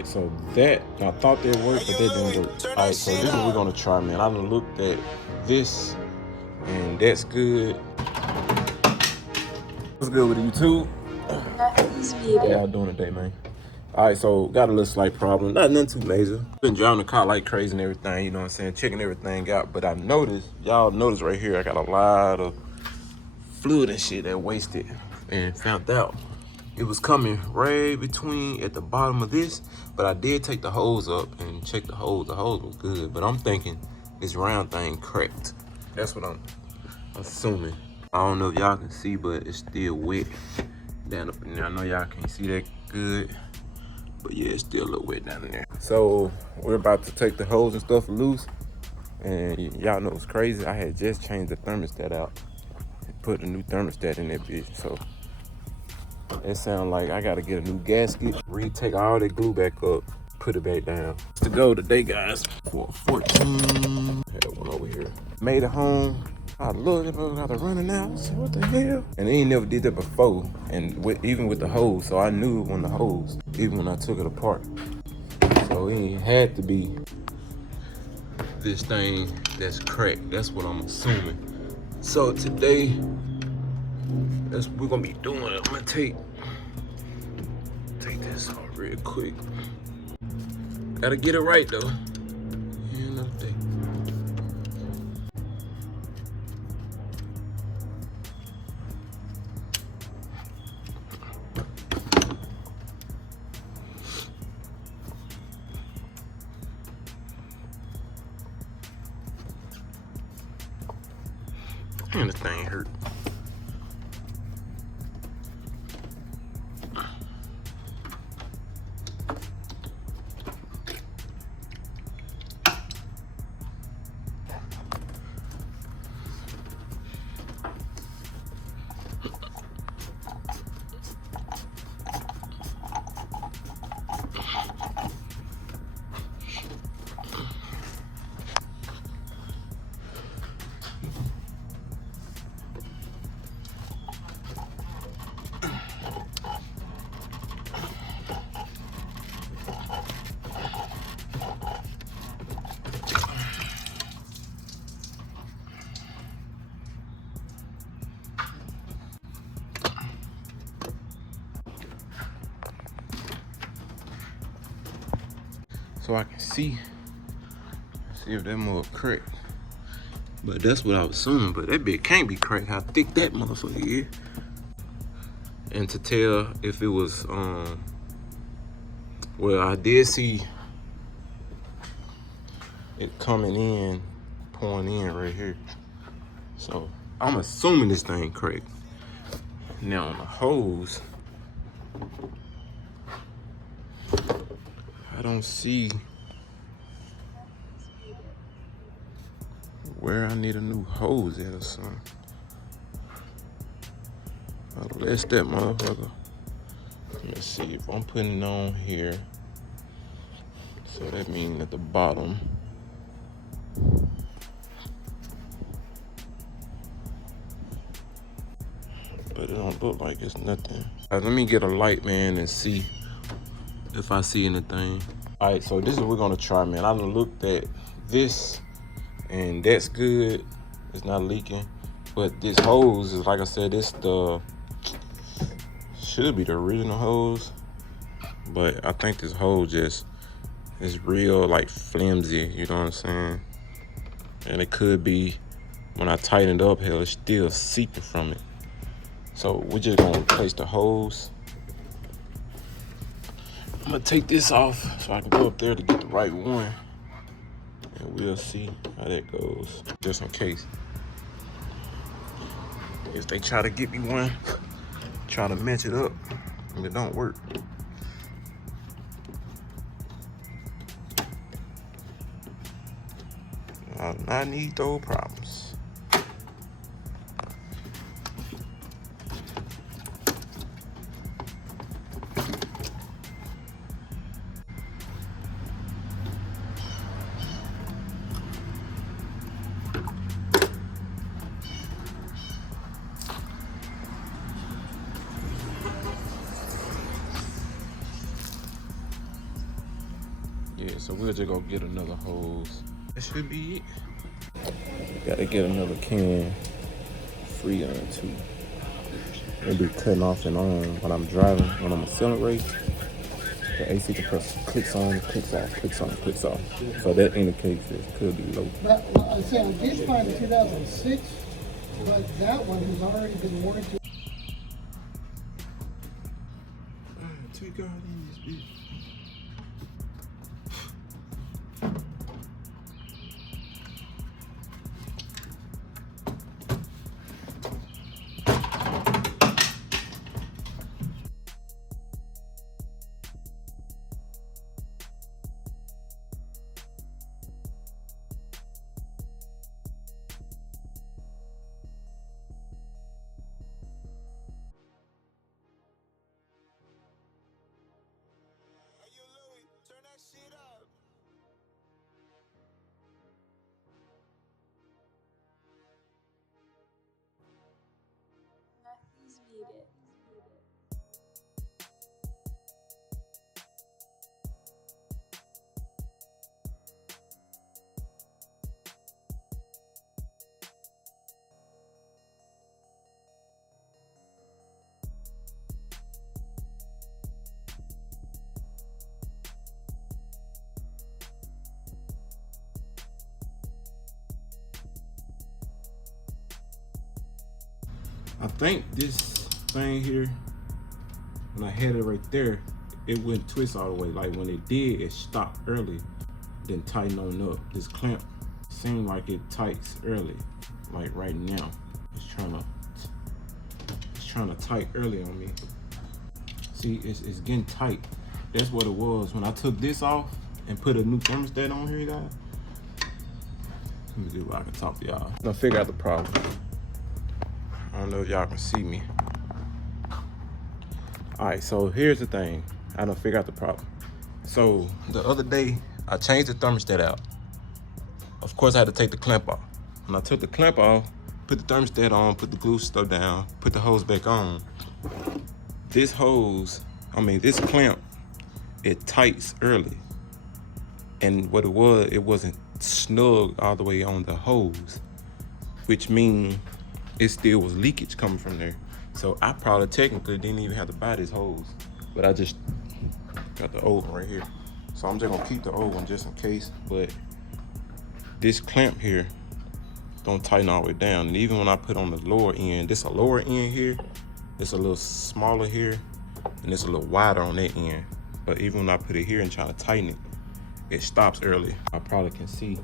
Alright, so that, I thought that worked, but that didn't work. Alright, so this is what we're gonna try, man. I done looked at this, and that's good. What's good with YouTube? How y'all doing today, man? Alright, so got a little slight problem. Nothing too major. Been driving the car like crazy and everything, you know what I'm saying? Checking everything out. But I noticed, y'all notice right here, I got a lot of fluid and shit that wasted. And found out it was coming right between at the bottom of this. But I did take the hose up and check the hose. The hose was good. But I'm thinking this round thing cracked. That's what I'm assuming. I don't know if y'all can see, but it's still wet down up in there. I know y'all can't see that good, but yeah, it's still a little wet down in there. So we're about to take the hose and stuff loose, and y'all know it's crazy. I had just changed the thermostat out and put a new thermostat in that bitch. So it sounds like I gotta get a new gasket, retake all that glue back up, put it back down. To go today, guys, for 14. Had one over here. Made it home. I looked at it, got it running out. I said, what the hell? And they ain't never did that before. And even with the hose, so I knew it when the hose, even when I took it apart. So it had to be this thing that's cracked. That's what I'm assuming. So today, that's what we're gonna be doing. I'm gonna take this off real quick. Gotta get it right though. End of the day. And the thing hurt. So I can see if that mother cracked. But that's what I was assuming, but that bit can't be cracked, how thick that motherfucker is. And to tell if it was, well, I did see it coming in, pouring in right here. So I'm assuming this thing cracked. Now on the hose, I don't see where I need a new hose at or something. Unless that motherfucker, let me see if I'm putting it on here. So that means at the bottom. But it don't look like it's nothing. Let me get a light, man, and see if I see anything. All right, so this is what we're gonna try, man. I done looked at this, and that's good. It's not leaking. But this hose is, like I said, this should be the original hose. But I think this hose just is real, like, flimsy, you know what I'm saying? And it could be, when I tighten it up, hell, it's still seeping from it. So we're just gonna replace the hose. I'm gonna take this off so I can go up there to get the right one. And we'll see how that goes, just in case. If they try to get me one, try to match it up, and it don't work. I do not need those problems. Yeah, so we'll just go get another hose. That should be it. Gotta get another can. Freon too. It'll be cutting off and on when I'm driving, when I'm accelerating. The AC compressor clicks on, clicks off, clicks on, clicks off. So that indicates it could be low. But I say I did find a 2006, but that one has already been warranted. Take out this bitch. I think this thing here, when I had it right there, it wouldn't twist all the way. Like when it did, it stopped early, then tighten on up. This clamp seemed like it tights early, like right now. It's trying to tight early on me. See, it's getting tight. That's what it was. When I took this off and put a new thermostat on here, guys. Let me see if I can talk to y'all. I'm gonna figure out the problem. I don't know if y'all can see me. All right, so here's the thing. I done figure out the problem. So the other day, I changed the thermostat out. Of course, I had to take the clamp off. When I took the clamp off, put the thermostat on, put the glue stuff down, put the hose back on. This clamp, it tights early. And what it wasn't snug all the way on the hose, which means it still was leakage coming from there. So I probably technically didn't even have to buy this hose, but I just got the old one right here. So I'm just gonna keep the old one just in case, but this clamp here don't tighten all the way down. And even when I put on the lower end, this a lower end here, it's a little smaller here, and it's a little wider on that end. But even when I put it here and try to tighten it, it stops early. I probably can see,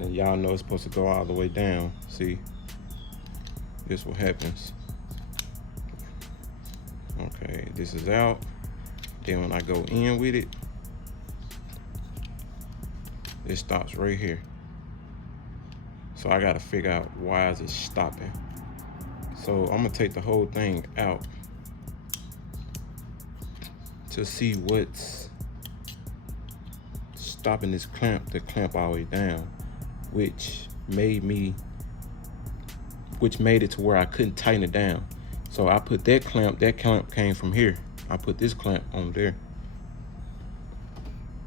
and y'all know it's supposed to go all the way down. See? This what happens. Okay, this is out. Then when I go in with it, it stops right here. So I gotta figure out why is it stopping. So I'm gonna take the whole thing out to see what's stopping this clamp to clamp all the way down, which made it to where I couldn't tighten it down. So I put that clamp came from here. I put this clamp on there.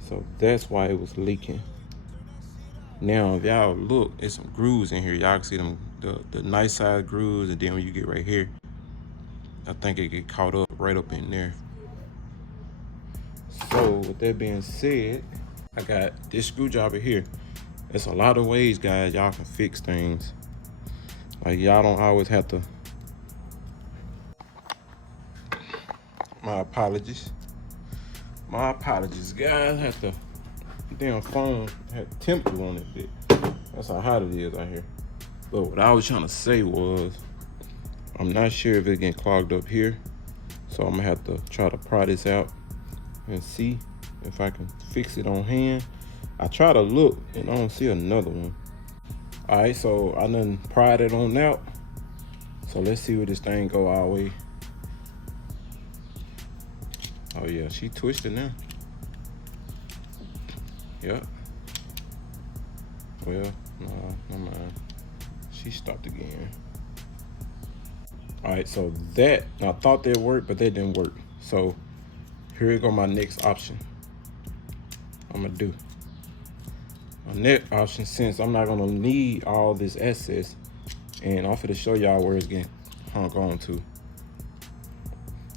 So that's why it was leaking. Now, if y'all look, there's some grooves in here. Y'all can see them, the nice size grooves, and then when you get right here, I think it get caught up right up in there. So with that being said, I got this screwdriver here. There's a lot of ways, guys, y'all can fix things. Like, y'all don't always have to. My apologies. My apologies, guys. Had the damn phone had temperature on it, bitch. That's how hot it is out here. But what I was trying to say was, I'm not sure if it's getting clogged up here. So I'm gonna have to try to pry this out and see if I can fix it on hand. I try to look and I don't see another one. All right, so I done pried it on out. So let's see where this thing go our way. Oh yeah, she twisted now. Yep. Well, no, never mind. She stopped again. All right, so that, I thought that worked, but that didn't work. So here go my next option. I'm gonna do. My next option, since I'm not gonna need all this excess, and I'm finna show y'all where it's getting hung on to.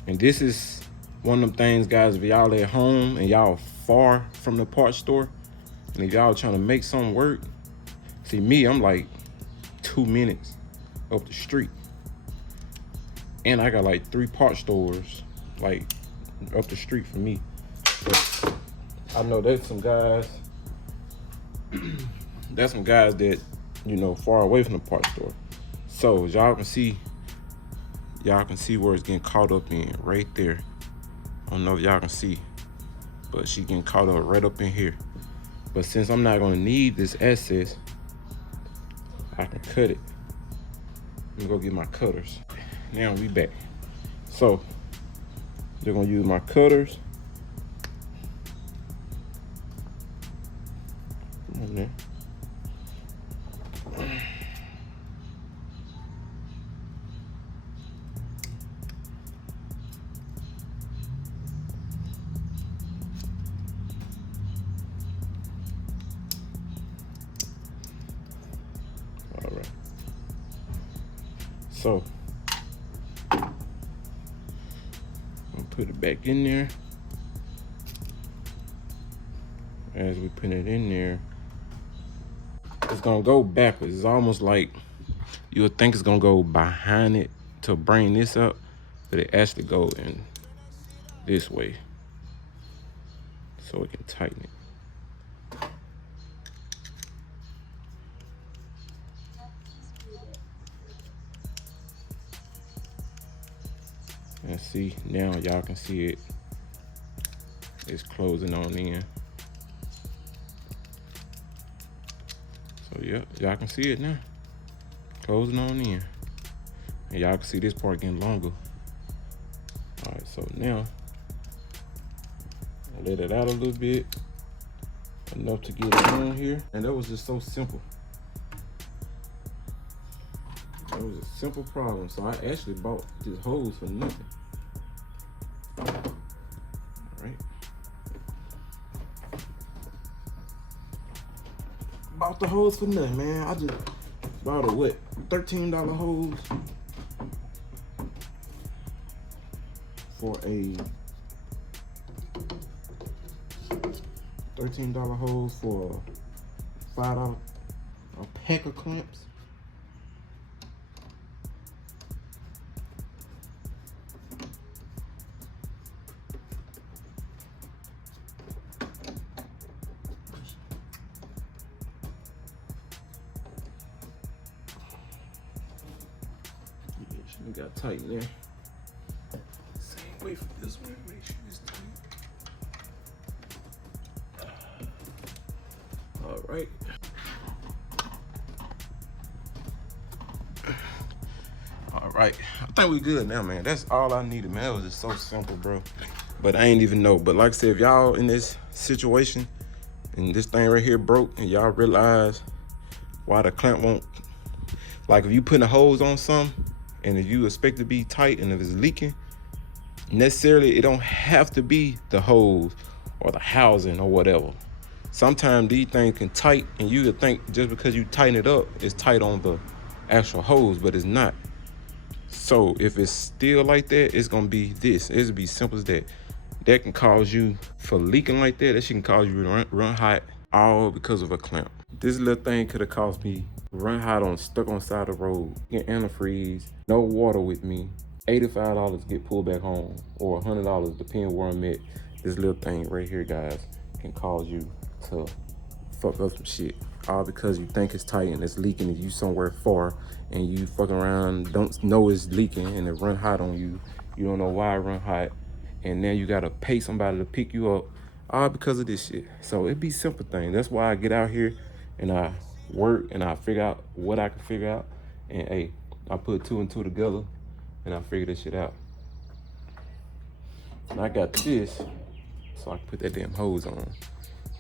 And this is one of them things, guys, if y'all at home and y'all far from the parts store, and if y'all trying to make something work, see me, I'm like 2 minutes up the street. And I got like 3 parts stores like up the street from me. But I know there's some guys, that, you know, far away from the parts store. So as y'all can see where it's getting caught up in right there. I don't know if y'all can see, but she getting caught up right up in here. But since I'm not gonna need this excess, I can cut it. Let me go get my cutters. Now we back. So they're gonna use my cutters. Come on there. All right. So I'm gonna put it back in there. As we put it in there, it's gonna go backwards. It's almost like you would think it's gonna go behind it to bring this up, but it actually go in this way so we can tighten it. And see, now y'all can see it. It's closing on in. So yeah, y'all can see it now. Closing on in. And y'all can see this part getting longer. All right, so now I'll let it out a little bit, enough to get it on here. And that was just so simple. That was a simple problem. So I actually bought this hose for nothing. All right. Bought the hose for nothing, man. I just bought a what? $13 hose for a $13 hose for $5 a pack of clamps. We got tight in there. Same way for this one. Make sure it's tight. All right. All right. I think we good now, man. That's all I needed, man. It was just so simple, bro. But I ain't even know. But like I said, if y'all in this situation and this thing right here broke and y'all realize why the clamp won't, like if you putting a hose on something, and if you expect it to be tight and if it's leaking, necessarily it don't have to be the hose or the housing or whatever. Sometimes these things can tight and you would think just because you tighten it up, it's tight on the actual hose, but it's not. So if it's still like that, it's gonna be this. It'll be simple as that. That can cause you, for leaking like that, that shit can cause you to run hot, all because of a clamp. This little thing could have caused me run hot stuck on the side of the road, get antifreeze, no water with me, $85 to get pulled back home, or $100 depending where I'm at. This little thing right here, guys, can cause you to fuck up some shit, all because you think it's tight and it's leaking and you somewhere far and you fucking around, don't know it's leaking and it run hot on you. You don't know why it run hot, and now you gotta pay somebody to pick you up, all because of this shit. So it be simple things. That's why I get out here and I work and I figure out what I can figure out, and hey, I put 2 and 2 together and I figure this shit out. And I got this so I can put that damn hose on.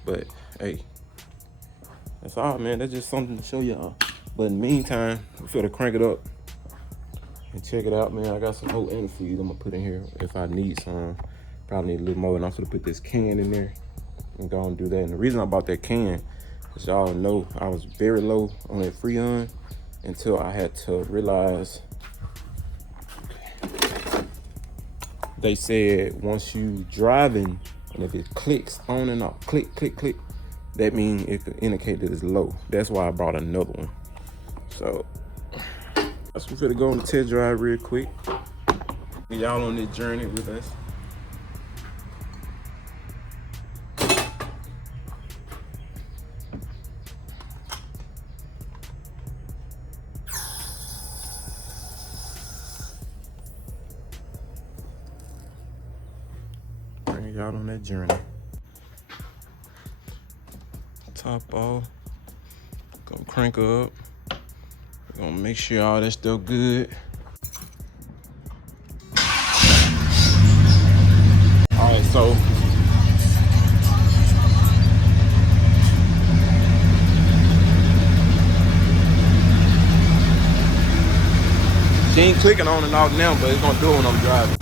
But hey, that's all, man. That's just something to show y'all. But in the meantime, I'm finna crank it up and check it out, man. I got some whole antifreeze I'm gonna put in here if I need some. Probably need a little more, and I'm gonna put this can in there and go and do that. And the reason I bought that can, as y'all know, I was very low on that Freon until I had to realize they said once you driving and if it clicks on and off, click, click, click, that means it could indicate that it's low. That's why I brought another one. So that's we're gonna go on the test drive real quick. Get y'all on this journey with us. Bring y'all on that journey. Top off. Go crank her up. We're gonna make sure all that stuff good. All right, so she ain't clicking on and off now, but it's gonna do it when I'm driving.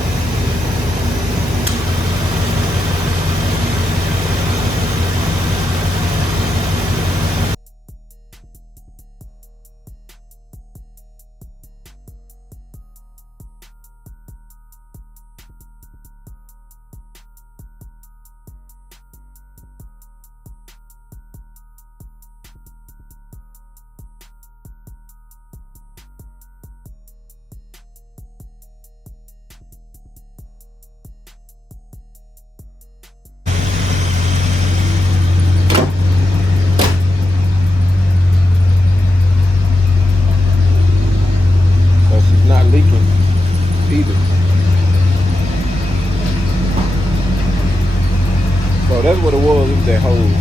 Not leaking either. So that's what it was with that hose.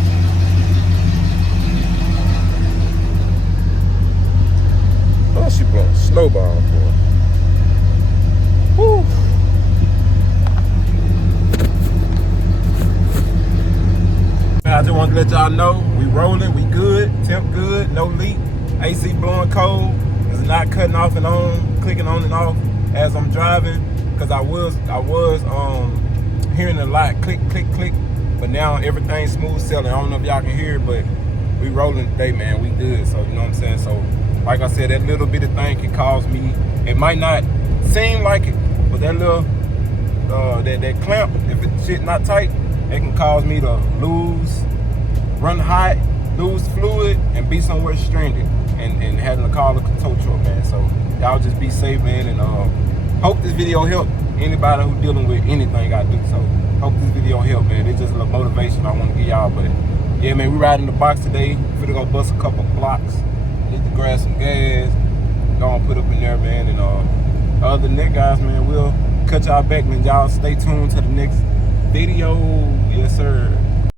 Oh, she blowing snowball, boy. Woo. I just want to let y'all know we rolling, we good, temp good, no leak, AC blowing cold. It's not cutting off and on, clicking on and off as I'm driving, because I was hearing a lot click, click, click, but now everything's smooth sailing. I don't know if y'all can hear it, but we rolling today, man. We good. So you know what I'm saying. So like I said, that little bit of thing can cause me. It might not seem like it, but that little that clamp, if it's shit not tight, it can cause me to run hot, lose fluid, and be somewhere stranded. And having to call a tow truck, man. So y'all just be safe, man, and hope this video helped anybody who dealing with anything I do. So hope this video helped, man. It's just a little motivation I want to give y'all. But yeah, man, we riding the box today. Finna go bust a couple blocks. Need to grab some gas. Go and put up in there, man. And other than that, guys, man, we'll cut y'all back, man. Y'all stay tuned to the next video. Yes, sir.